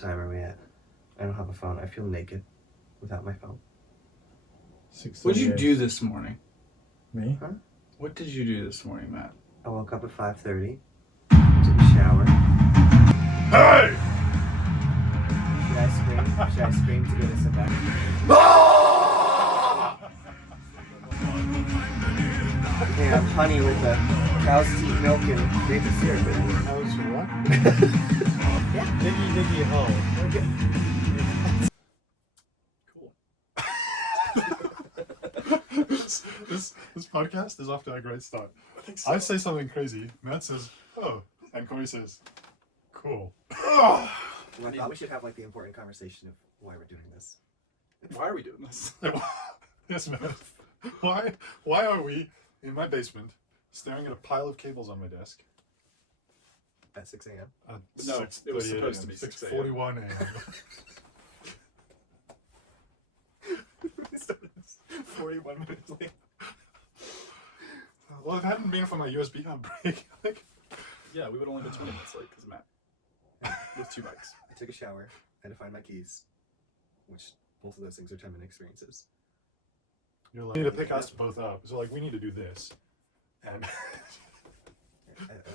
time are we at? I don't have a phone. I feel naked without my phone. What did you do this morning? Me? Huh? What did you do this morning, Matt? I woke up at 5:30, took a shower. Hey! Should I scream to get us a back? Okay, I'm honey with the cow's teat milk and maple syrup. How's your what? Yeah. Diggy hole. Cool. This podcast is off to a great start. I think so. I say something crazy, Matt says, oh, and Corey says, cool. Well, I thought we should have like the important conversation of why we're doing this. Why are we doing this? Yes, Matt. Why are we in my basement staring at a pile of cables on my desk? At 6 a.m. No, it was supposed to be 6 a.m. 6:41 a.m. 41 minutes late. Well, if it hadn't been for my USB hub break, Yeah, we would only been 20 minutes late because Matt with 2 bikes. I took a shower. I had to find my keys, which both of those things are 10-minute experiences. you're like, you need to pick us both up. So, like, we need to do this. And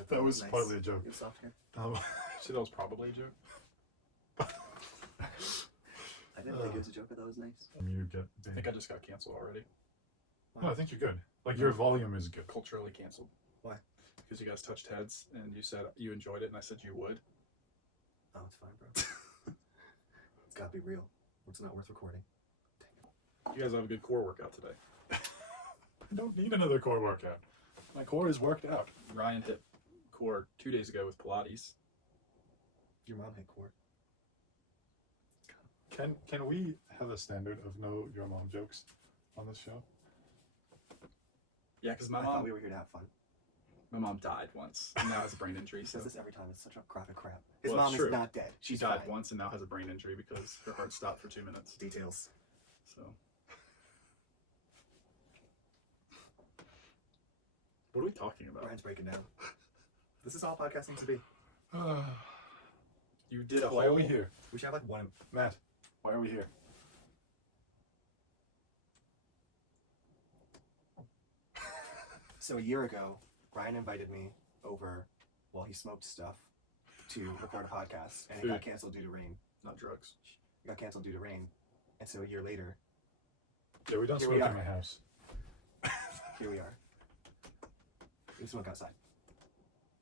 that was nice. partly a joke. It was soft hair. So that was probably a joke. I didn't think it was a joke, but that was nice. You get I think I just got canceled already. No, I think you're good. Like, your volume is good. Culturally canceled. Why? Because you guys touched heads and you said you enjoyed it and I said you would. Oh, it's fine, bro. It's gotta be real. Or it's not worth recording. You guys have a good core workout today. I don't need another core workout. My core is worked out. Ryan hit core 2 days ago with Pilates. Your mom hit court. Can we have a standard of no your mom jokes on this show? Yeah, because I thought we were here to have fun. my mom died once and now has a brain injury. He So says this every time. It's such a crock of crap. His Well, it's mom true. is not dead. she She's died fine. once and now has a brain injury because her heart stopped for 2 minutes. Details. So, what are we talking about? Brian's breaking down. This is all podcast needs to be. You did a Why are whole. we here? We should have like one. Matt, why are we here? So a year ago, Brian invited me over while he smoked stuff to record a podcast, and it got Food. canceled due to rain. Not drugs. It got canceled due to rain, and so a year later, Yeah, we don't Here smoke we in are. my house. here we are. We smoke outside.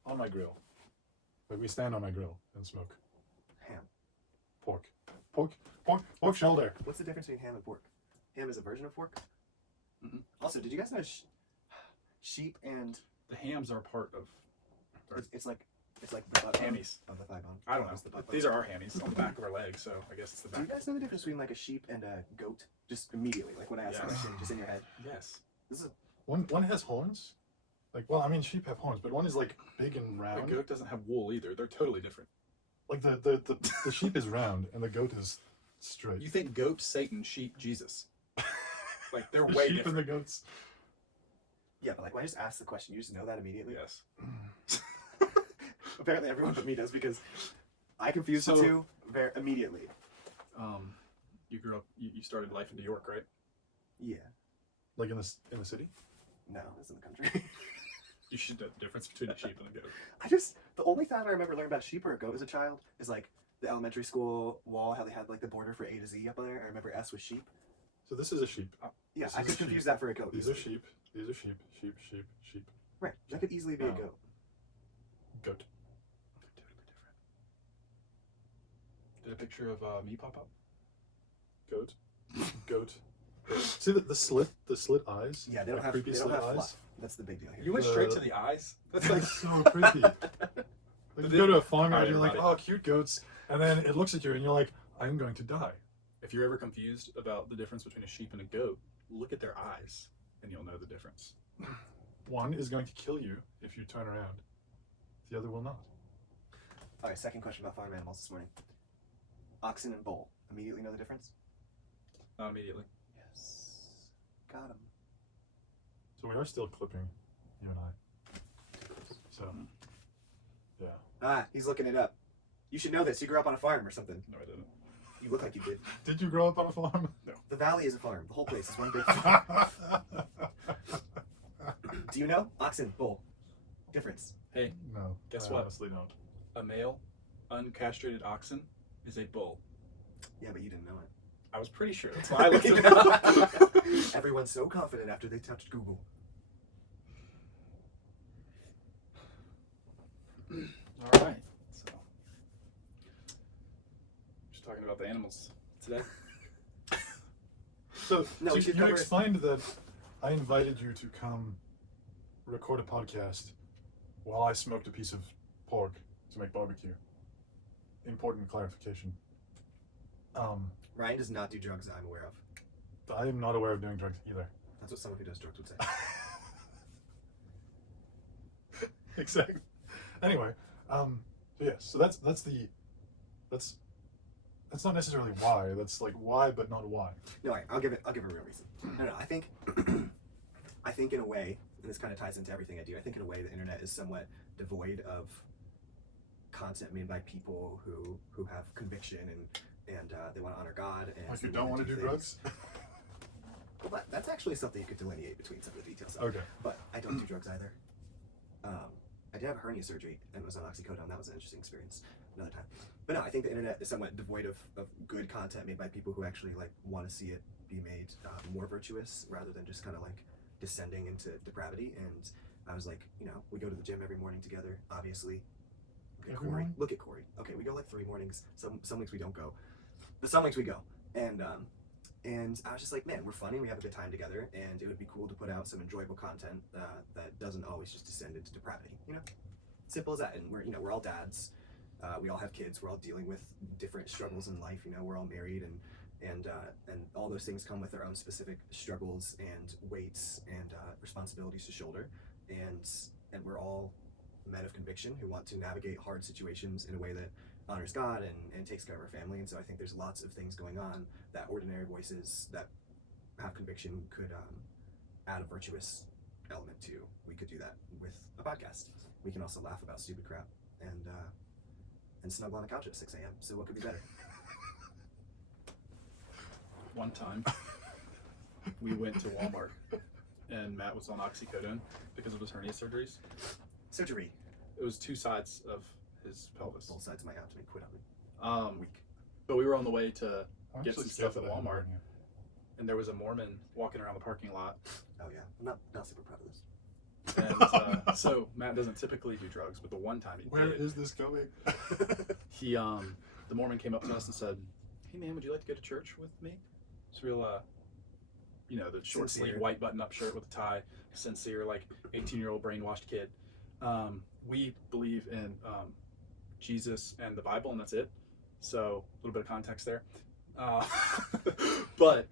On my grill. Like, we stand on my grill and smoke Ham. pork. Pork shoulder. What's the difference between ham and pork? Ham is a version of pork. Mhm. Also, did you guys know sheep and The hams are part of. it's like the butt bone Hammies. of the thigh bone. I don't know. It's the butt bone. These are our hammies on the back of our legs, so I guess it's the Do you back. guys know the difference between like a sheep and a goat? Just immediately, like when I ask that Yes. question, just in your head. Yes. This is One has horns. Like, well, I mean, sheep have horns, but one is like big and The round. goat doesn't have wool either. They're totally different. Like the sheep is round and the goat is straight. You think goat, Satan, sheep, Jesus. Like, they're The way sheep different. and the goats. yeah, but like when I just ask the question, you just know that immediately. Yes. Apparently, everyone but me does because I confuse the So- two very immediately. You grew up, you started life in New York, right? Yeah. Like in the city. No, it's in the country. You should know the difference between a sheep and a goat. The only thing I remember learning about sheep or a goat as a child is like the elementary school wall, how they had like the border for A to Z up there. I remember S was sheep. So this is a sheep. Yeah, This I is could a confuse sheep. that for a goat. These are easily. sheep. These are sheep. Sheep. Right, that could easily be a No. goat. Goat. They're totally different. Did a picture of me pop up? Goat. Goat. See the slit eyes? Yeah, they don't Like have creepy they don't slit have eyes. fluff. That's the big deal here. You went straight to the eyes? That's like. That's so creepy. Like, you go to a farm Alright, and you're like, everybody. oh, cute goats, and then it looks at you and you're like, I'm going to die. If you're ever confused about the difference between a sheep and a goat, look at their eyes and you'll know the difference. One is going to kill you if you turn around. The other will not. All right, second question about farm animals this morning. Oxen and bull. Immediately know the difference? Not immediately. Yes. Got him. So we are still clipping, you and I. So, yeah. Ah, he's looking it up. You should know this. You grew up on a farm or something. No, I didn't. You look like you did. Did you grow up on a farm? The valley is a farm. The whole place is one big farm. Do you know? Oxen, bull. Difference. Hey, No. Guess I what? honestly don't. a male, uncastrated oxen is a bull. Yeah, but you didn't know it. I was pretty sure. That's why I looked it up. Everyone's so confident after they touched Google. All right. So, just talking about the animals today. So, No, so we should you cover- explained that I invited you to come record a podcast while I smoked a piece of pork to make barbecue. Important clarification. Ryan does not do drugs that I'm aware of. I am not aware of doing drugs either. That's what someone who does drugs would say. Exactly. Anyway, so yes, so that's not necessarily why. That's like why, but not why. No, all right, I'll give it a real reason. No, I think I think in a way, and this kind of ties into everything I do, I think in a way the internet is somewhat devoid of content made by people who have conviction and they want to honor God and Like they you don't want to do things. drugs? Well, that's actually something you could delineate between some of the details of. Okay. But I don't do drugs either. I did have hernia surgery and was on oxycodone. That was an interesting experience. Another time. But no, I think the internet is somewhat devoid of good content made by people who actually like want to see it be made more virtuous rather than just kind of like descending into depravity. And I was like, you know, we go to the gym every morning together, obviously. Look at Every Corey. morning? Look at Corey. Okay, we go like 3 mornings. Some weeks we don't go. But some weeks we go. And I was just like, man, we're funny, we have a good time together, and it would be cool to put out some enjoyable content that doesn't always just descend into depravity, you know? Simple as that. And we're all dads. We all have kids. We're all dealing with different struggles in life. You know, we're all married, and all those things come with their own specific struggles and weights and responsibilities to shoulder. And we're all men of conviction who want to navigate hard situations in a way that honors God and takes care of our family. And so I think there's lots of things going on that ordinary voices that have conviction could add a virtuous element to. We could do that with a podcast. We can also laugh about stupid crap and snuggle on the couch at 6 a.m. So what could be better? One time, we went to Walmart, and Matt was on oxycodone because of his hernia surgeries. Surgery. It was 2 sides of his pelvis. Both sides of my abdomen quit on me. Weak. But we were on the way to I'm get actually some scared stuff at that I Walmart, haven't done and there was a Mormon walking around the parking lot. Oh yeah, I'm not super proud of this. And so Matt doesn't typically do drugs, but the one time he yet. Where did, is this going? he the Mormon came up to us and said, "Hey man, would you like to go to church with me?" It's real, the short sleeve Sincere. white button up shirt with a tie, sincere, like 18-year-old brainwashed kid. We believe in Jesus and the Bible, and that's it. So a little bit of context there. But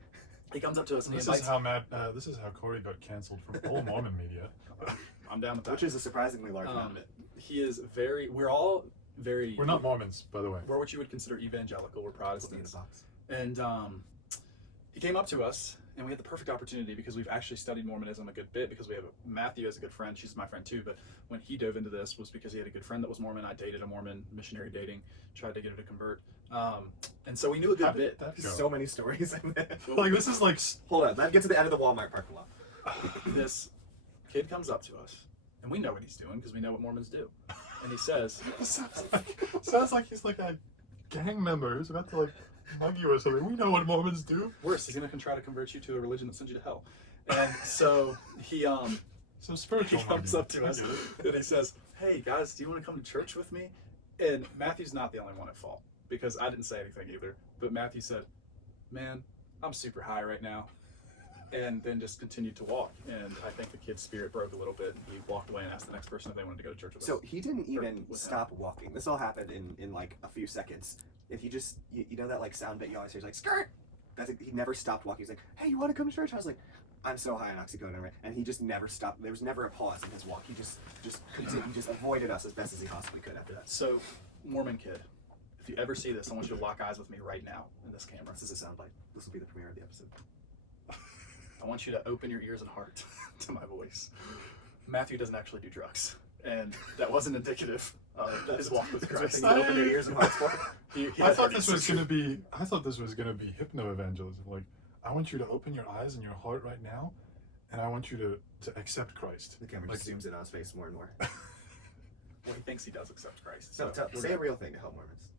he comes up to us and This he is invites. how this is how Corey got canceled from all Mormon media. I'm down with that. Which is a surprisingly large amount. He is very. We're all very. We're not Mormons, by the way. We're what you would consider evangelical. We're Put me in Protestants. a box. And he came up to us, and we had the perfect opportunity because we've actually studied Mormonism a good bit because we have Matthew as a good friend. She's my friend too, but when he dove into this was because he had a good friend that was Mormon. I dated a Mormon, missionary dating, tried to get her to convert. And so we knew a How good did bit. that go? So many stories. Like this is like Hold on, let's get to the end of the Walmart parking lot. This kid comes up to us, and we know what he's doing because we know what Mormons do. And he says, sounds like he's like a gang member who's about to like mug you or something. We know what Mormons do. worse, he's going to try to convert you to a religion that sends you to hell. And so he Some spiritual. he comes mugging. up to I us get it. and he says, "Hey guys, do you want to come to church with me?" And Matthew's not the only one at fault because I didn't say anything either. But Matthew said, "Man, I'm super high right now," and then just continued to walk. And I think the kid's spirit broke a little bit. He walked away and asked the next person if they wanted to go to church with us. So he didn't even with stop walking. This all happened in like a few seconds. And he just, you know that like sound bit you always hear, like, skirt? He never stopped walking. He's like, hey, you want to come to church? I was like, I'm so high on oxycodone, right? And he just never stopped. There was never a pause in his walk. He just continued, he just avoided us as best as he possibly could after that. So, Mormon kid, if you ever see this, I want you to lock eyes with me right now in this camera. This is a soundbite. This will be the premiere of the episode. I want you to open your ears and heart to my voice. Matthew doesn't actually do drugs. and that wasn't indicative of his walk with That's what Christ. you open your ears and hearts for. He I had thought heard this it. was gonna be. I thought this was gonna be hypno-evangelism. Like, I want you to open your eyes and your heart right now, and I want you to accept Christ. The camera just zooms in on his face more and more. Well, he thinks he does accept Christ. So So say a real thing to help Mormons.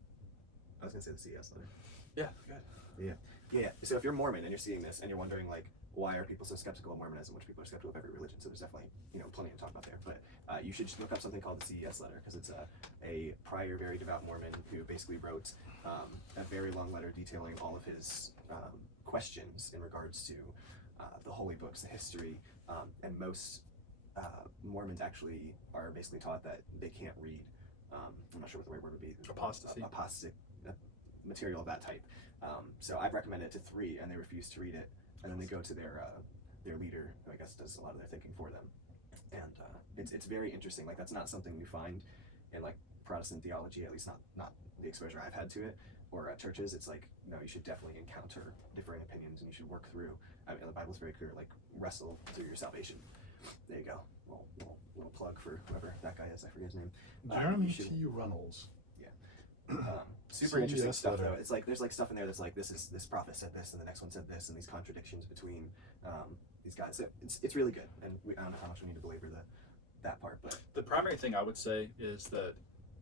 I was gonna say the CS letter. yeah, good. Yeah. So if you're Mormon and you're seeing this and you're wondering like, why are people so skeptical of Mormonism, which people are skeptical of every religion, so there's definitely plenty to talk about there. But you should just look up something called the CES letter, because it's a prior very devout Mormon who basically wrote a very long letter detailing all of his questions in regards to the holy books, the history, and most Mormons actually are basically taught that they can't read. I'm not sure what the right word would be. Apostasy. Apostate material of that type. So I've recommended it to 3, and they refuse to read it. And then they go to their leader, who I guess does a lot of their thinking for them. And it's very interesting. Like, that's not something we find in like Protestant theology, at least not the exposure I've had to it, or churches. It's like, no, you should definitely encounter differing opinions, and you should work through. I mean, the Bible's very clear, like, wrestle through your salvation. There you go. Little plug for whoever that guy is. I forget his name. Jeremy You should- T. Runnels. Super interesting CES stuff letter. though. It's like there's like stuff in there that's like this prophet said this and the next one said this, and these contradictions between these guys. It's really good, and I don't know how much we need to belabor that part, but The primary thing I would say is that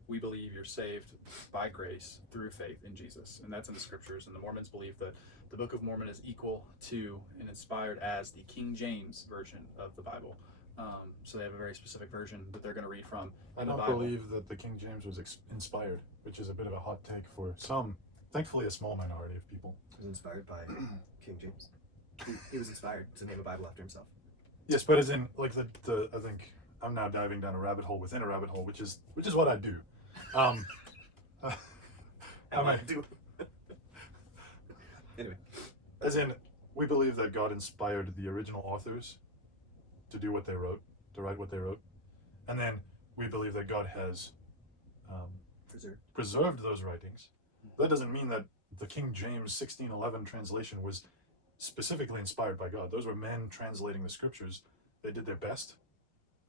we believe you're saved by grace through faith in Jesus, and that's in the scriptures. And the Mormons believe that the Book of Mormon is equal to and inspired as the King James version of the Bible. So they have a very specific version that they're going to read from. I in the don't Bible. believe that the King James was inspired, which is a bit of a hot take for some, thankfully a small minority of people. it was inspired by King James. He was inspired to name a Bible after himself. Yes, but as in like the I think I'm now diving down a rabbit hole within a rabbit hole, which is what I do. How am I? do. Anyway, As in, we believe that God inspired the original authors to do what they wrote, to write what they wrote, and then we believe that God has preserved those writings. That doesn't mean that the King James 1611 translation was specifically inspired by God. Those were men translating the scriptures. They did their best,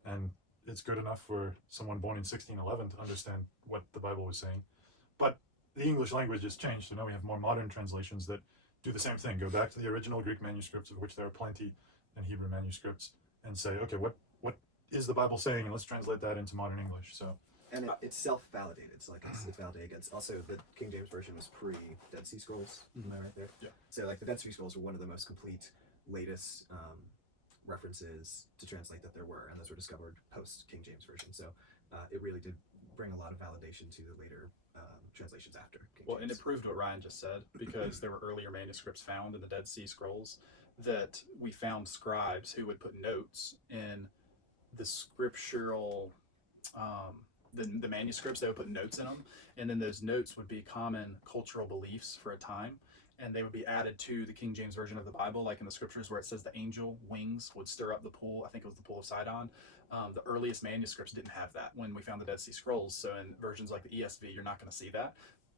and it's good enough for someone born in 1611 to understand what the Bible was saying. But the English language has changed, so now we have more modern translations that do the same thing. Go back to the original Greek manuscripts, of which there are plenty, and Hebrew manuscripts, and say, okay, what is the Bible saying, and let's translate that into modern English. So, and it's self-validated. So like it's validated against. Also, the King James version was pre-Dead Sea Scrolls. Am I right there? Yeah. So like the Dead Sea Scrolls were one of the most complete, latest references to translate that there were, and those were discovered post King James version. So it really did bring a lot of validation to the later translations after King Well, and James. it proved what Ryan just said, because there were earlier manuscripts found in the Dead Sea Scrolls that we found scribes who would put notes in the scriptural, the manuscripts. They would put notes in them, and then those notes would be common cultural beliefs for a time, and they would be added to the King James version of the Bible, like in the scriptures where it says the angel wings would stir up the pool. I think it was the pool of Sidon. The earliest manuscripts didn't have that when we found the Dead Sea Scrolls. So in versions like the ESV, you're not going to see that,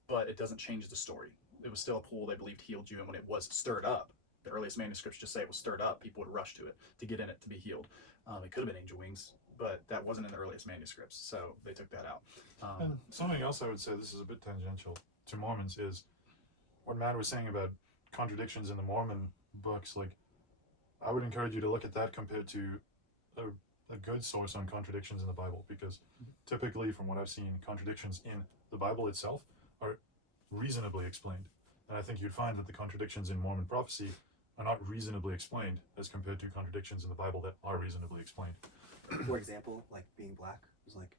but it doesn't change the story. It was still a pool they believed healed you, and when it was stirred up, the earliest manuscripts just say it was stirred up. People would rush to it to get in it to be healed. It could have been angel wings, but that wasn't in the earliest manuscripts, so they took that out. and something else I would say, this is a bit tangential to Mormons, is what Matt was saying about contradictions in the Mormon books. Like, I would encourage you to look at that compared to a good source on contradictions in the Bible, because typically, from what I've seen, contradictions in the Bible itself are reasonably explained. And I think you'd find that the contradictions in Mormon prophecy are not reasonably explained as compared to contradictions in the Bible that are reasonably explained. For example, like being black was like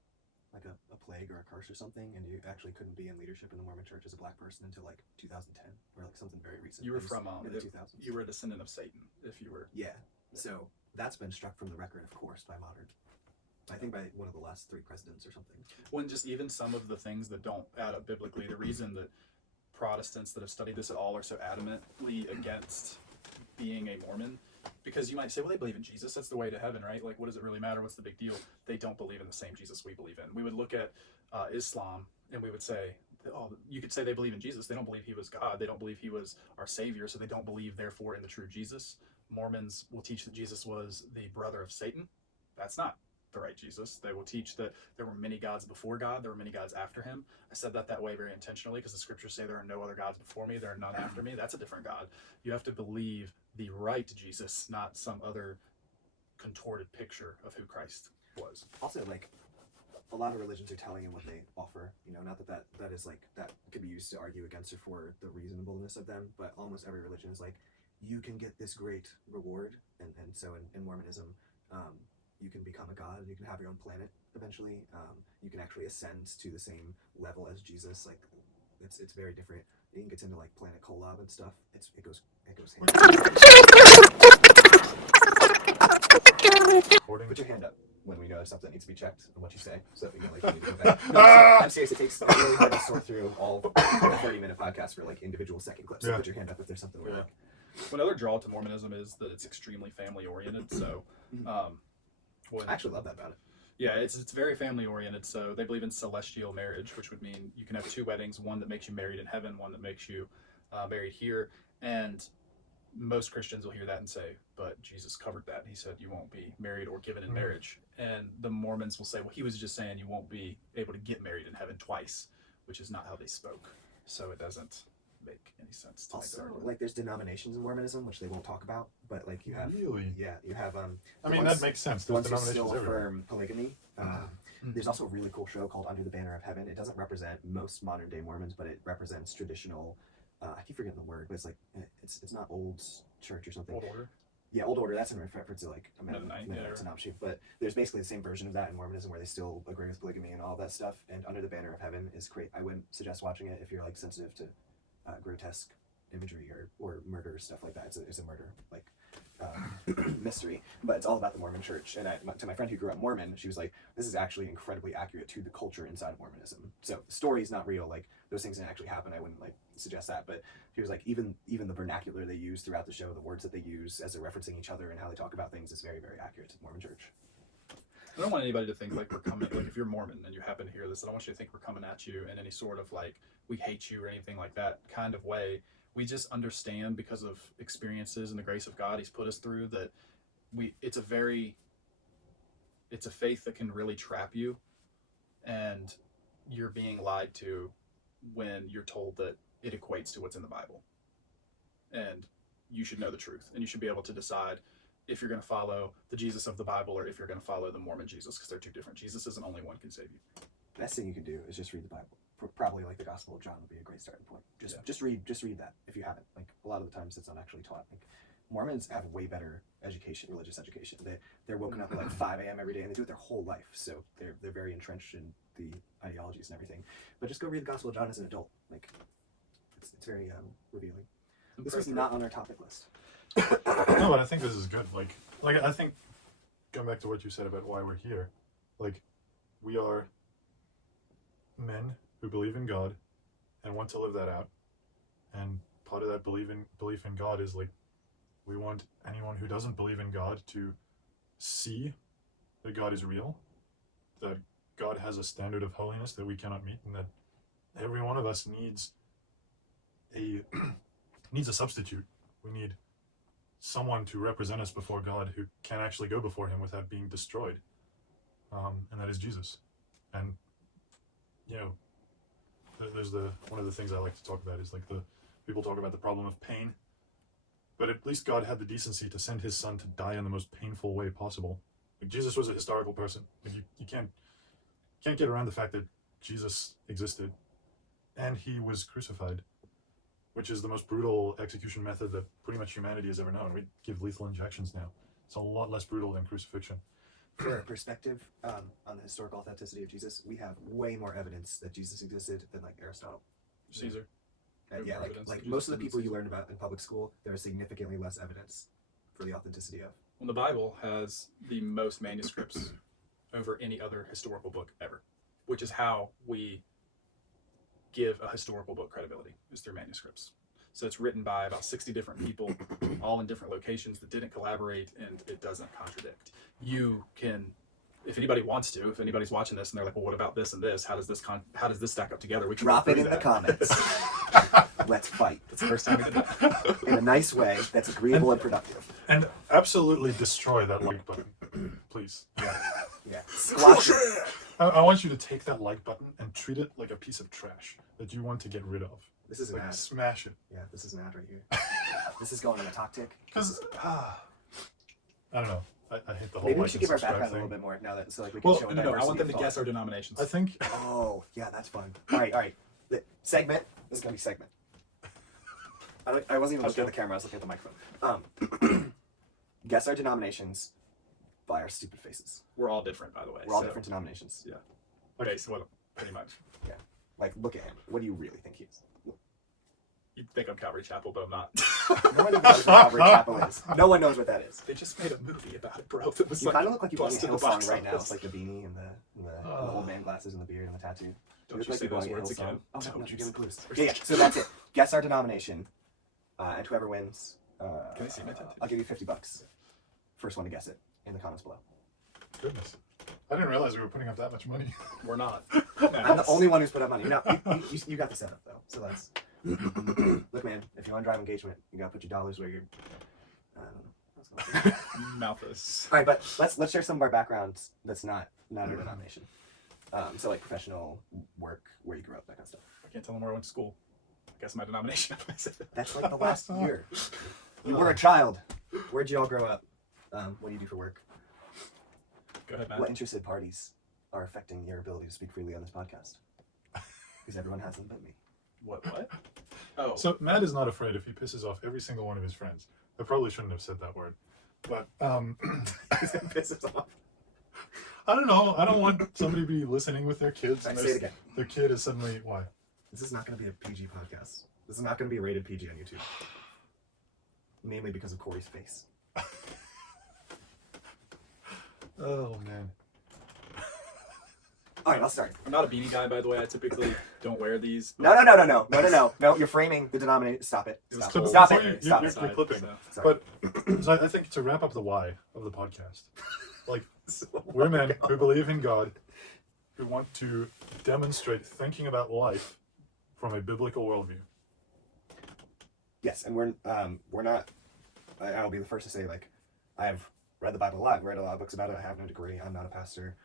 a plague or a curse or something, and you actually couldn't be in leadership in the Mormon Church as a black person until like 2010, or like something very recent. You were It was from in the 2000s. you were a descendant of Satan, if you were. Yeah. So that's been struck from the record, of course, by modern. I think by one of the last 3 presidents or something. When just even some of the things that don't add up biblically, the reason that Protestants that have studied this at all are so adamantly against being a Mormon, because you might say, well, they believe in Jesus, that's the way to heaven, right? Like, what does it really matter? What's the big deal? They don't believe in the same Jesus we believe in. We would look at Islam, and we would say, oh, you could say they believe in Jesus. They don't believe he was God. They don't believe he was our savior, so they don't believe, therefore, in the true Jesus. Mormons will teach that Jesus was the brother of Satan. That's not the right Jesus. They will teach that there were many gods before God, there were many gods after him. I said that way very intentionally because the scriptures say there are no other gods before me, there are none after me. That's a different God. You have to believe the right Jesus, not some other contorted picture of who Christ was. Also, like, a lot of religions are telling you what they offer. Not that is like that could be used to argue against or for the reasonableness of them, but almost every religion is like, you can get this great reward, and so in Mormonism, you can become a god, you can have your own planet eventually, you can actually ascend to the same level as Jesus. Like, it's very different. It gets into like planet collab and stuff. It goes hand in hand. Put your hand up when we know there's something that needs to be checked and what you say, so we need to go back. No, I'm serious. It takes really hard to sort through all 30-minute podcasts for like individual second clips. So put your hand up if there's something we're like. Another draw to Mormonism is that it's extremely family oriented. So, I actually love that about it. Yeah, it's very family oriented. So they believe in celestial marriage, which would mean you can have two weddings: one that makes you married in heaven, one that makes you married here. And most Christians will hear that and say, "But Jesus covered that. He said you won't be married or given in marriage." And the Mormons will say, "Well, he was just saying you won't be able to get married in heaven twice," which is not how they spoke. So it doesn't make any sense to also, like, there's denominations in Mormonism which they won't talk about, but like you have you have I mean, that makes sense. The ones who still everywhere. affirm polygamy. There's also a really cool show called Under the Banner of Heaven. It doesn't represent most modern day Mormons, but it represents traditional, I keep forgetting the word, but it's like it's not old church or something. Old Order. Yeah, Old Order. That's in reference to like a Mennonite, it's an offshoot, but there's basically the same version of that in Mormonism where they still agree with polygamy and all that stuff. And Under the Banner of Heaven is great. I wouldn't suggest watching it if you're like sensitive to grotesque imagery or murder, stuff like that. It's a murder like mystery, but it's all about the Mormon Church. And to my friend who grew up Mormon, she was like, "This is actually incredibly accurate to the culture inside of Mormonism." So the story is not real; like those things didn't actually happen. I wouldn't like suggest that. But she was like, even the vernacular they use throughout the show, the words that they use as they're referencing each other and how they talk about things is very, very accurate to the Mormon Church. I don't want anybody to think like we're coming, like if you're Mormon and you happen to hear this, I don't want you to think we're coming at you in any sort of like, we hate you or anything like that kind of way. We just understand because of experiences and the grace of God he's put us through that it's a faith that can really trap you, and you're being lied to when you're told that it equates to what's in the Bible. And you should know the truth, and you should be able to decide if you're going to follow the Jesus of the Bible or if you're going to follow the Mormon Jesus, because they're two different Jesuses and only one can save you. Best thing you can do is just read the Bible. Probably like the Gospel of John would be a great starting point. Just read that if you haven't. Like a lot of the times it's not actually taught. Like Mormons have way better education, religious education. They're woken up at like 5 a.m. every day, and they do it their whole life. So they're very entrenched in the ideologies and everything. But just go read the Gospel of John as an adult. Like it's very revealing. This was not on our topic list. No, but I think this is good. Like I think, going back to what you said about why we're here, like we are men who believe in God and want to live that out, and part of that belief in God is like we want anyone who doesn't believe in God to see that God is real, that God has a standard of holiness that we cannot meet, and that every one of us needs a substitute. We need someone to represent us before God who can actually go before him without being destroyed, and that is Jesus. And there's one of the things I like to talk about is like the people talk about the problem of pain, but at least God had the decency to send his son to die in the most painful way possible. Like Jesus was a historical person. Like you can't get around the fact that Jesus existed, and he was crucified, which is the most brutal execution method that pretty much humanity has ever known. We give lethal injections now. It's a lot less brutal than crucifixion. For perspective on the historical authenticity of Jesus, we have way more evidence that Jesus existed than like Aristotle. Caesar. Yeah, like most of the people you learn about in public school, there is significantly less evidence for the authenticity of. Well, the Bible has the most manuscripts over any other historical book ever, which is how we give a historical book credibility, is through manuscripts. So it's written by about 60 different people, all in different locations that didn't collaborate, and it doesn't contradict. You can, if anybody wants to, if anybody's watching this and they're like, well, what about this and this? How does this stack up together? We can drop it in the comments. Let's fight. That's the first time we did that. In a nice way that's agreeable and productive. And absolutely destroy that like button, please. Yeah. Yeah. Squash it. I want you to take that like button and treat it like a piece of trash that you want to get rid of. This is an Like ad. smash it. Yeah, this is an ad right here. This is going on a talk tick. Because I don't know. I hate the whole. Maybe we like should and give our subscribe background a thing. little bit more now that so like we can Well, show a No, diversity I want them of to thought. guess our denominations. I think. Oh, yeah, that's fun. All right. The segment. This is gonna be segment. I wasn't even looking at the camera. I was looking at the microphone. Guess our denominations by our stupid faces. We're all different, by the way. We're all so- different denominations. Yeah. Okay, so what? Pretty much. Like, look at him. What do you really think he is? You think I'm Calvary Chapel, but I'm not. No one even knows what Calvary Chapel is. No one knows what that is. They just made a movie about it, bro. That was You like kind of look like you belong in busted the Hillsong box right now. office. It's like the beanie and the old man glasses and the beard and the tattoo. Don't look you like say you're those going words Hillsong. again. Oh, no, Don't you're you giving say clues. those Yeah, words so that's it. Guess our denomination, and whoever wins, Can I see my tattoo? I'll give you $50. First one to guess it in the comments below. Goodness. I didn't realize we were putting up that much money. We're not. I'm the only one who's put up money. No, you got the setup though, so that's. Look, man, if you want to drive engagement, you gotta put your dollars where you're. I don't know. Malthus. All right, but let's share some of our backgrounds. That's not our denomination. So like professional work, where you grew up, that kind of stuff. I can't tell them where I went to school. Guess my denomination. That's like the last year. You were a child. Where'd you all grow up? What do you do for work? Go ahead, What Matt. interested parties are affecting your ability to speak freely on this podcast? Because everyone has them but me. What? Oh, So Matt is not afraid if he pisses off every single one of his friends. I probably shouldn't have said that word, but Pisses off. I don't know. I don't want somebody to be listening with their kids. All right, And say it again. their kid is suddenly why? This is not going to be a PG podcast. This is not going to be rated PG on YouTube. Mainly because of Corey's face. Oh man. All right, I'll start. I'm not a beanie guy, by the way. I typically don't wear these. No. You're framing the denominator. Stop it. It was Stop cool. it. Stop Before it. you- Stop you're- it. you're clipping. So. Sorry. But so I think to wrap up the why of the podcast, like So- we're men who believe in God, who want to demonstrate thinking about life from a biblical worldview. Yes, and we're not. I'll be the first to say, like, I have read the Bible a lot. I've read a lot of books about it. I have no degree. I'm not a pastor.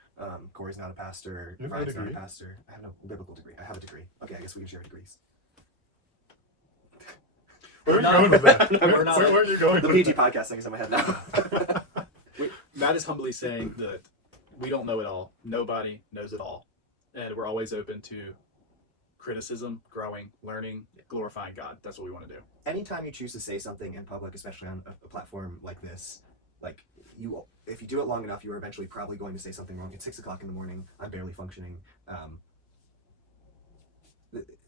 Corey's not a pastor. You have no Ryan's not a degree? pastor. I have no biblical degree. I have a degree. Okay, I guess we can share degrees. Where are you No, going with that? we're not. Where are you going The with PG that? podcast thing is in my head now. Matt is humbly saying that we don't know it all. Nobody knows it all. And we're always open to criticism, growing, learning, glorifying God. That's what we want to do. Anytime you choose to say something in public, especially on a platform like this, like if you do it long enough, you are eventually probably going to say something wrong. It's 6 o'clock in the morning. I'm barely functioning.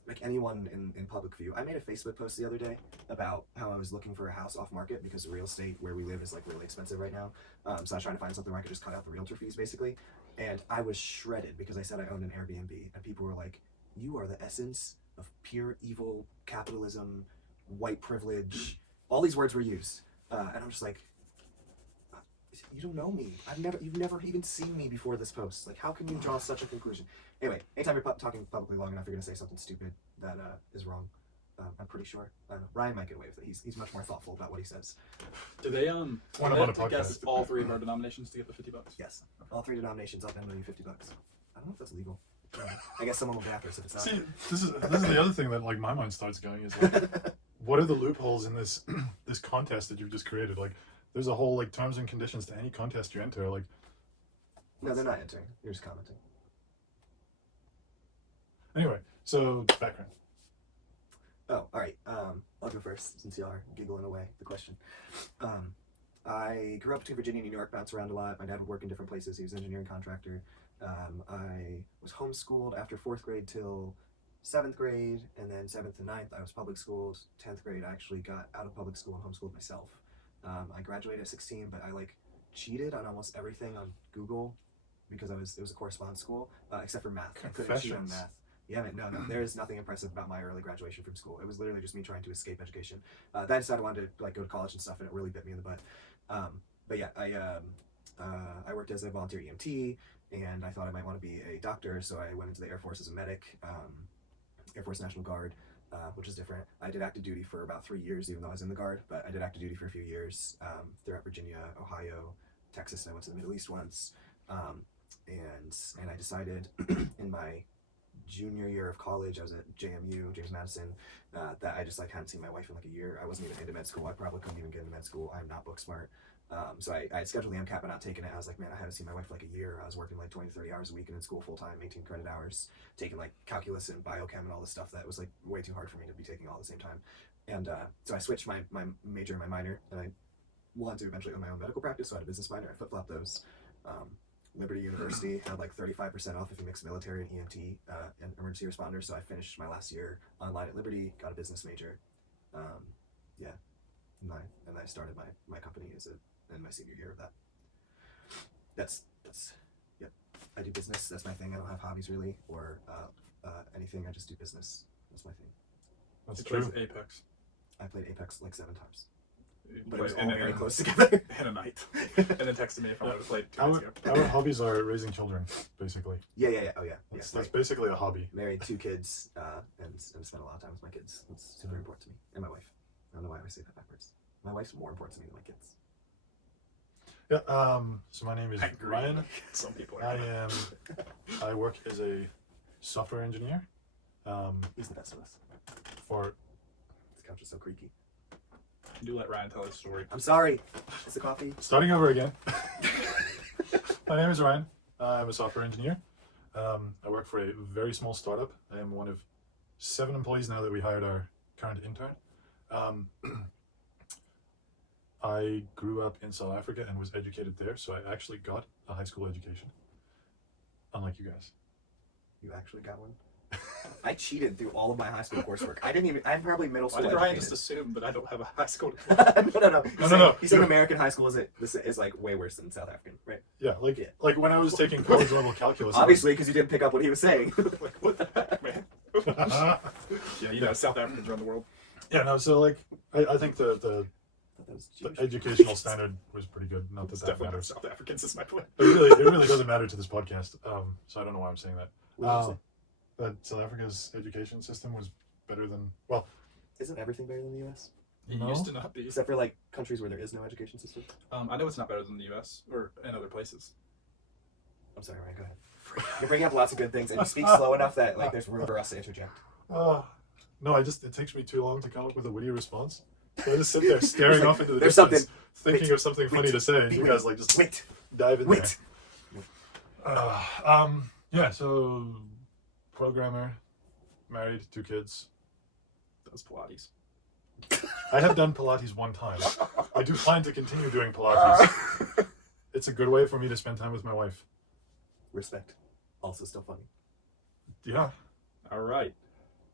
Like anyone in public view. I made a Facebook post the other day about how I was looking for a house off market because the real estate where we live is like really expensive right now. So I was trying to find something where I could just cut out the realtor fees basically. And I was shredded because I said I owned an Airbnb, and people were like, "You are the essence of pure evil capitalism, white privilege." All these words were used, and I'm just like, "You don't know me. You've never even seen me before this post. Like, how can you draw such a conclusion?" Anyway, anytime you're talking publicly long enough, you're gonna say something stupid that is wrong. I'm pretty sure. Ryan might get away with it. He's much more thoughtful about what he says. Do they When do I'm they on have a to guess podcast. all three of our denominations to get the $50? Yes, all 3 denominations. I'll Venmo you $50. I don't know if that's legal. I guess someone will back us if it's not. See, this is the other thing that like my mind starts going is like, what are the loopholes in this this contest that you've just created? Like, there's a whole like terms and conditions to any contest you enter. Like, No, they're not entering. You're just commenting. anyway, so background. Oh, all right. I'll go first since y'all are giggling away the question. I grew up between Virginia and New York, bounced around a lot. My dad would work in different places. He was an engineering contractor. I was homeschooled after 4th grade till 7th grade, and then 7th to 9th I was public schooled. 10th grade I actually got out of public school and homeschooled myself. I graduated at 16, but I like cheated on almost everything on Google because it was a correspondence school, except for math. I couldn't cheat on Confessions. math. Yeah, man, no, there is nothing impressive about my early graduation from school. It was literally just me trying to escape education. Then I decided I wanted to like go to college and stuff, and it really bit me in the butt. But yeah, I worked as a volunteer EMT, and I thought I might want to be a doctor, so I went into the Air Force as a medic, Air Force National Guard, which is different. I did active duty for about 3 years, even though I was in the Guard, but I did active duty for a few years throughout Virginia, Ohio, Texas, and I went to the Middle East once. and I decided in my junior year of college, I was at JMU, James Madison, that I just like hadn't seen my wife in like a year. I wasn't even into med school. I probably couldn't even get into med school. I'm not book smart. So I had scheduled the MCAT but not taken it. I was like, man, I haven't seen my wife for like a year. I was working like 20 to 30 hours a week and in school full time, 18 credit hours, taking like calculus and biochem and all this stuff that was like way too hard for me to be taking all at the same time. And so I switched my major and my minor, and I wanted to eventually own my own medical practice, so I had a business minor. I flip-flopped those. Liberty University had like 35% off if you mix military and EMT and emergency responders. So I finished my last year online at Liberty, got a business major. And I started my company in my senior year of that. That's yep. I do business. That's my thing. I don't have hobbies really or anything. I just do business. That's my thing. That's He true. plays Apex I played Apex like 7 times, but but it was all very close together. in a night, and then texted me if I would have played 2 minutes ago. Our hobbies are raising children, basically. Yeah. Oh yeah. That's basically a hobby. Married 2 kids and spent a lot of time with my kids. It's super important to me, and my wife. I don't know why I always say that backwards. My wife's more important to me than my kids. Yeah. So my name is I agree. Ryan. Some people are. I work as a software engineer. He's the best of us. For This couch is so creaky. Do let Ryan tell his story. I'm sorry. It's the coffee. starting over again. My name is Ryan. I'm a software engineer. I work for a very small startup. I am one of 7 employees now that we hired our current intern. I grew up in South Africa and was educated there, so I actually got a high school education. Unlike you guys. You actually got one? I cheated through all of my high school coursework. I'm probably middle Why school did Ryan educated. just assume that I don't have a high school? No. He's saying No. American high school is like way worse than South African, right? Yeah, Yeah. like when I was taking college level calculus. Obviously, because you didn't pick up what he was saying. Like, what the heck, man? Yeah, South Africans run the world. Yeah, no, so like I think the That was Jewish. educational standard was pretty good. Not It's that definitely not matters. South Africans, is my point. It really doesn't matter to this podcast. So I don't know why I'm saying that. What did you say? That South Africa's education system was better than, well, Isn't everything better than the U.S.? It No. used to not be. Except for like countries where there is no education system? I know it's not better than the U.S. or in other places. I'm sorry, Ryan, go ahead. You're bringing up lots of good things, and you speak slow enough that like there's room for us to interject. no, it takes me too long to come up with a witty response. So I just sit there staring like, off into the there's distance, something. thinking Wait, of something funny to say, and you guys like just Wait. dive in Wait. there. Yeah, so programmer, married, 2 kids. That was Pilates. I have done Pilates 1 time. I do plan to continue doing Pilates. It's a good way for me to spend time with my wife. Respect. Also still funny. Yeah. All right.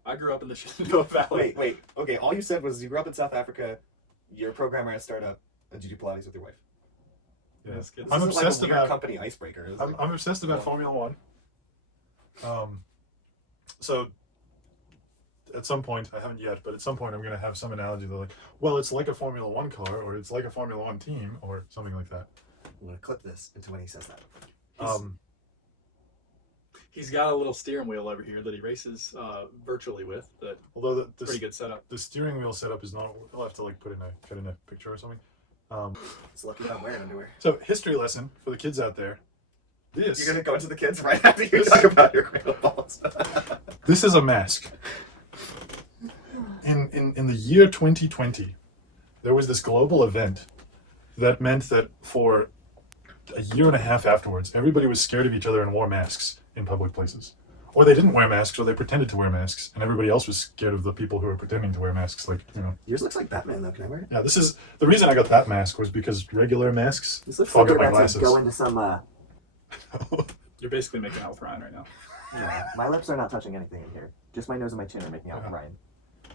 I grew up in the Shenandoah Valley. Wait. Okay, all you said was you grew up in South Africa, you're a programmer at a startup, and you do Pilates with your wife. Yeah. Yes, kids. This I'm isn't obsessed like a weird about- company icebreaker. It's like- I'm obsessed about Formula 1. So at some point, I haven't yet, but at some point I'm going to have some analogy that like, well, it's like a Formula 1 car, or it's like a Formula 1 team, or something like that. I'm going to clip this into when he says that. He's got a little steering wheel over here that he races virtually with. That Although pretty good setup. the steering wheel setup is not, I'll have to like put in a picture or something. It's lucky I'm wearing underwear. So history lesson for the kids out there. This You're going to go into the kids right after you talk about your cradle balls. This is a mask. In the year 2020, there was this global event that meant that for a year and a half afterwards, everybody was scared of each other and wore masks in public places. Or they didn't wear masks, or they pretended to wear masks, and everybody else was scared of the people who were pretending to wear masks. Like, you know. Yours looks like Batman, though. Can I wear it? Yeah, this is the reason I got that mask was because regular masks This looks fog like up we're my about to glasses. go into some... You're basically making out with Ryan right now. No, my lips are not touching anything in here. Just my nose and my chin are making out with Ryan.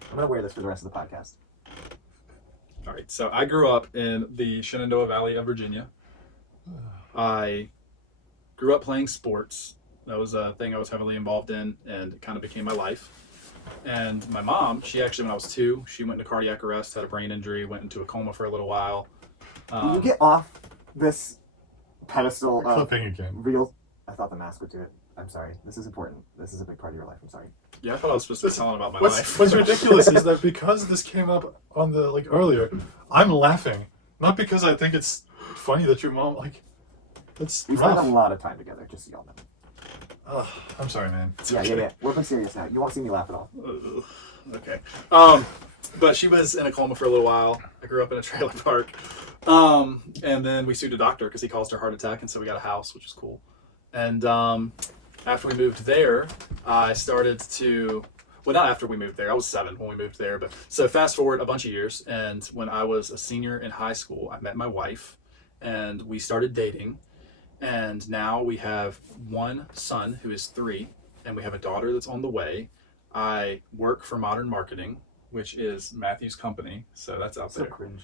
I'm going to wear this for the rest of the podcast. All right. So I grew up in the Shenandoah Valley of Virginia. I grew up playing sports. That was a thing I was heavily involved in, and it kind of became my life. And my mom, she actually, when I was 2, she went into cardiac arrest, had a brain injury, went into a coma for a little while. Can you get off this pedestal of Flipping again. real... I thought the mask would do it. I'm sorry. This is important. This is a big part of your life. I'm sorry. Yeah, I thought I was supposed to be telling about my life. What's ridiculous is that because this came up on the earlier, I'm laughing not because I think it's funny that your mom That's We spend a rough. lot of time together, just so y'all know. Ugh, I'm sorry, man. Yeah. We're being serious now. You won't see me laugh at all. Okay. But she was in a coma for a little while. I grew up in a trailer park. And then we sued a doctor because he caused her heart attack, and so we got a house, which was cool. And after we moved there, I started to. Well, not after we moved there. I was 7 when we moved there. But so fast forward a bunch of years, and when I was a senior in high school, I met my wife, and we started dating. And now we have one son who is 3, and we have a daughter that's on the way. I work for Modern Marketing, which is Matthew's company, so that's out So there. cringe.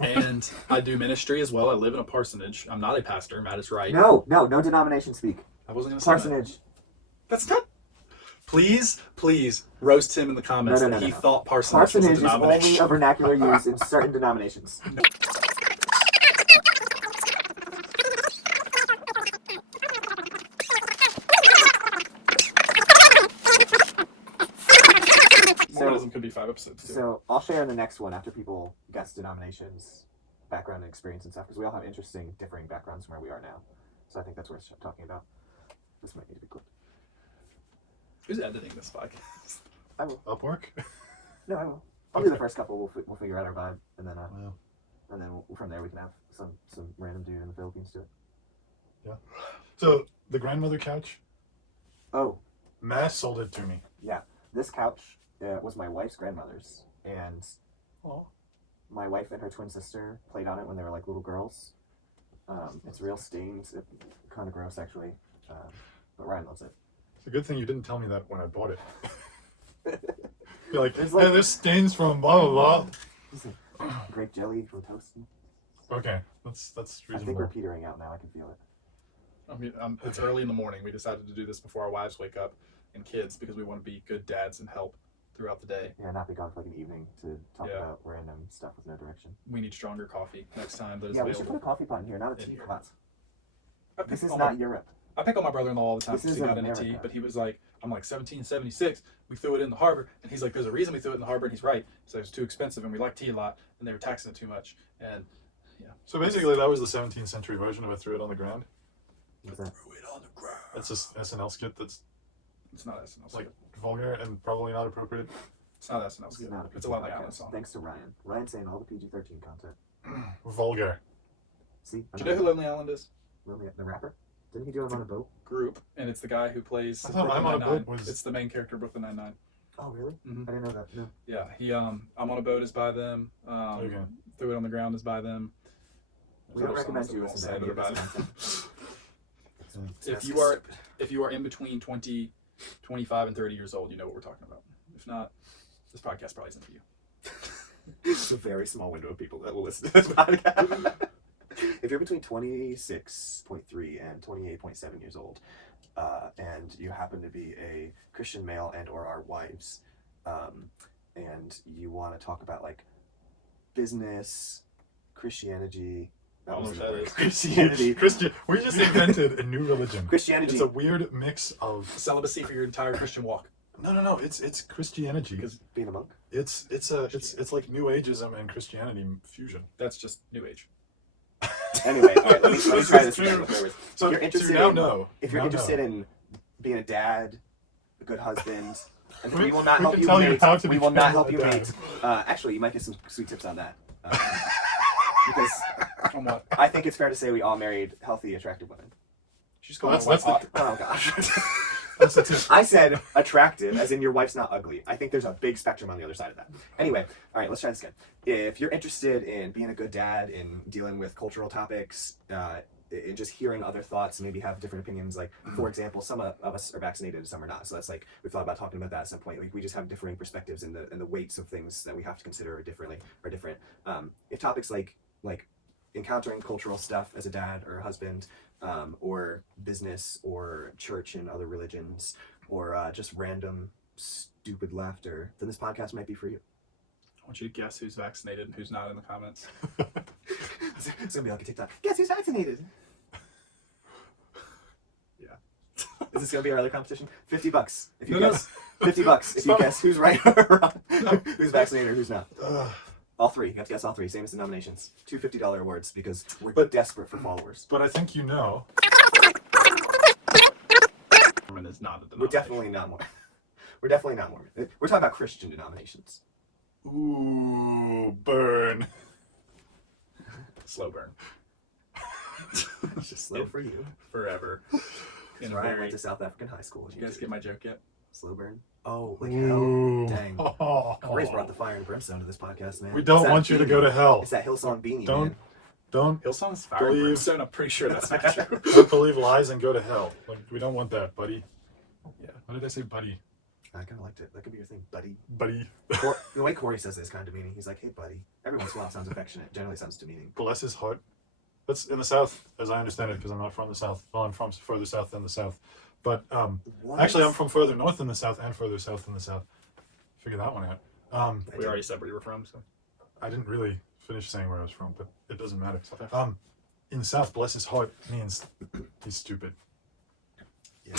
And I do ministry as well. I live in a parsonage. I'm not a pastor. Matt is right. No denomination speak. I wasn't going to say that. Parsonage. That's not. Please roast him in the comments No, that he no. thought parsonage was a Parsonage is only denomination. a vernacular used in certain denominations. Mormonism could be 5 episodes. Too. So I'll share in the next one after people guess denominations, background and experience and stuff, because we all have interesting, differing backgrounds from where we are now. So I think that's worth talking about. This might need to be clipped. Who's editing this podcast? I will. Upwork? No, I will. I'll do the first couple. We'll figure out our vibe, and then Wow. from there we can have some random dude in the Philippines do it. Yeah. So the grandmother couch, Oh, Matt sold it to me. yeah. This couch was my wife's grandmother's, and Oh. my wife and her twin sister played on it when they were like little girls. It's real stained, kind of gross actually, but Ryan loves it. It's a good thing you didn't tell me that when I bought it. You're like, There's hey, there's stains from blah blah Just like grape jelly from toast. blah. Okay, that's I think reasonable. we're petering out now. I can feel it. I mean, it's early in the morning. We decided to do this before our wives wake up and kids because we want to be good dads and help throughout the day. Yeah, not be gone for like an evening to talk Yeah. about random stuff with no direction. We need stronger coffee next time. That is Yeah, we should put a available. coffee pot in here, not a In here. teapot. I pick This is on not my- Europe. I pick on my brother-in-law all the time This because is he's not in a America. tea, but he was like, I'm like 1776. We threw it in the harbor, and he's like, there's a reason we threw it in the harbor, and he's right. So it was too expensive, and we like tea a lot, and they were taxing it too much. And So basically, that was the 17th century version of I threw it on the ground. What's that? threw it on the ground. That's just SNL skit that's It's not SNL. like vulgar and probably not appropriate. It's not SNL. This is not a It's a PG Lonely podcast. Island song. Thanks to Ryan. Ryan saying all the PG-13 content. Vulgar. See? Do you know who Lonely Island is? The rapper? Didn't he do him on a boat? Group, and it's the guy who plays. I thought Brooklyn I'm on a Nine-Nine. Boat was- It's the main character, of Brooklyn Nine-Nine. Oh, really? Mhm. I didn't know that. No. Yeah, he. I'm on a boat is by them. Okay. Threw it on the ground is by them. We don't There's other recommend songs you that we listen won't to say any that of are this bad. content. If you are in between 20, 25, and 30 years old, you know what we're talking about. If not, this podcast probably isn't for you. It's a very small window of people that will listen to this podcast. If you're between 26.3 and 28.7 years old, and you happen to be a Christian male and or our wives, and you want to talk about like business, Christianity, I don't know what another that word. is. Christianity, Christian. We just invented a new religion. Christianity. It's a weird mix of Celibacy for your entire Christian walk. no. It's Christianity. Because Being a monk. It's like New Ageism and Christianity fusion. that's just New Age. Anyway, all right, let me try this. True. again. So, If you're interested so now in- know. If you're Now interested know. in being a dad, a good husband, and We- we will not we help can you tell you mate. how to We will not become help a you dad. mate. Actually, you might get some sweet tips on that. Because On what? I think it's fair to say we all married healthy, attractive women. She's Well, going that's the- Oh gosh. That's the tip. I said attractive, as in your wife's not ugly. I think there's a big spectrum on the other side of that. Anyway, all right, let's try this again. If you're interested in being a good dad, in dealing with cultural topics, in just hearing other thoughts, maybe have different opinions. Like, for example, some of us are vaccinated, some are not. So that's like we've thought about talking about that at some point. Like, we just have differing perspectives, and the weights of things that we have to consider are different. If topics like encountering cultural stuff as a dad or a husband, or business or church and other religions, or just random stupid laughter, then this podcast might be for you. I want you to guess who's vaccinated and who's not in the comments. It's gonna be like a TikTok. Guess who's vaccinated? Yeah. Is this gonna be our other competition? $50 if you No. guess. $50 if you guess who's right or wrong, who's vaccinated or who's not. All three. You have to guess all three. Same as denominations. Two $50 awards because we're But- desperate for followers. But I think you know. Mormon is not a denomination. We're definitely not Mormon. We're definitely not Mormon. We're talking about Christian denominations. Ooh, burn. Slow burn. It's just slow for you. Forever. Because Ryan went to South African high school. Did you guys get my joke yet? Slow burn? Oh, like Ooh. hell. Dang. Oh. Corey's brought the fire and brimstone to this podcast, man. We don't It's that want you to beanie. go to hell. It's that Hillsong beanie, Don't man. don't Hillsong's fire Believe- brimstone. I'm pretty sure that's not true. don't believe lies and go to hell. Like, we don't want that, buddy. Yeah. What did I say, buddy? I kind of liked it. That could be your thing, buddy. Buddy. The way Corey says it is kind of demeaning. He's like, hey, buddy. Every once in a while it sounds affectionate. Generally sounds demeaning. Bless his heart. That's in the South, as I understand it, because I'm not from the South. Well, I'm from further south than the South. But What? actually, I'm from further north than the South and further south than the South. Figure that one out. We already said where you were from, so. I didn't really finish saying where I was from, but it doesn't matter. Okay. In the South, bless his heart means he's stupid. Yeah.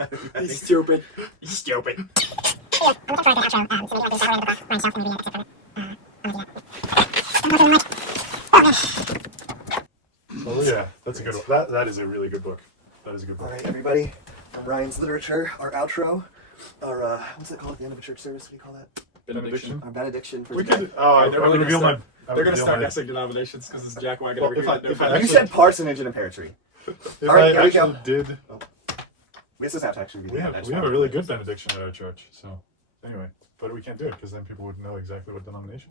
I think- stupid. He's stupid. Oh yeah, that's a good one. That is a really good book. That is a good All book. right, everybody. From Ryan's literature, our outro, our what's that called at the end of a church service? What do you call that? Benediction. Our benediction for We today. could. Oh, I They're would really reveal gonna my. I They're would gonna reveal start my- guessing denominations because it's Jack Wagon Well, over if here. I- that if I knows You actually- said parsonage and a pear tree. If All right, I here we go. actually did, This is have to actually be we the have a really good benediction at our church. So anyway, but we can't do it because then people would know exactly what denomination.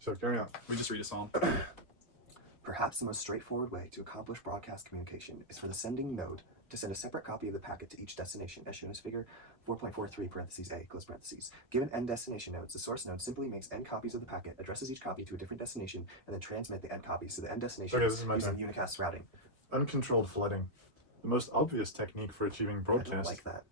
So carry on. We just read a psalm. Perhaps the most straightforward way to accomplish broadcast communication is for the sending node to send a separate copy of the packet to each destination, as shown as figure 4.43 parentheses A close parentheses. Given n destination nodes, the source node simply makes n copies of the packet, addresses each copy to a different destination, and then transmit the n copies to the n destination Okay, this is my using turn. unicast routing. Uncontrolled flooding. The most obvious technique for achieving I don't broadcast like that.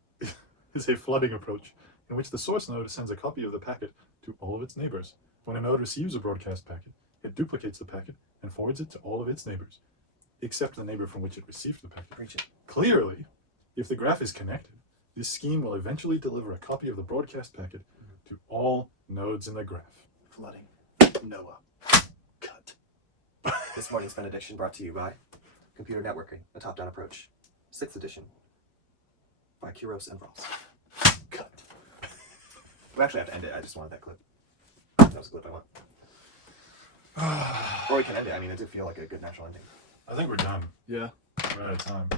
is a flooding approach, in which the source node sends a copy of the packet to all of its neighbors. When a node receives a broadcast packet, it duplicates the packet and forwards it to all of its neighbors, except the neighbor from which it received the packet. Preach it. Clearly, if the graph is connected, this scheme will eventually deliver a copy of the broadcast packet to all nodes in the graph. Flooding. Noah. Cut. This morning's benediction brought to you by Computer Networking, a top-down approach. 6th edition by Kuros and Ross. Cut. We actually have to end it. I just wanted that clip. That was a clip I want. Or we can end it. I mean, it did feel like a good natural ending. I think we're done. Yeah. We're out of time.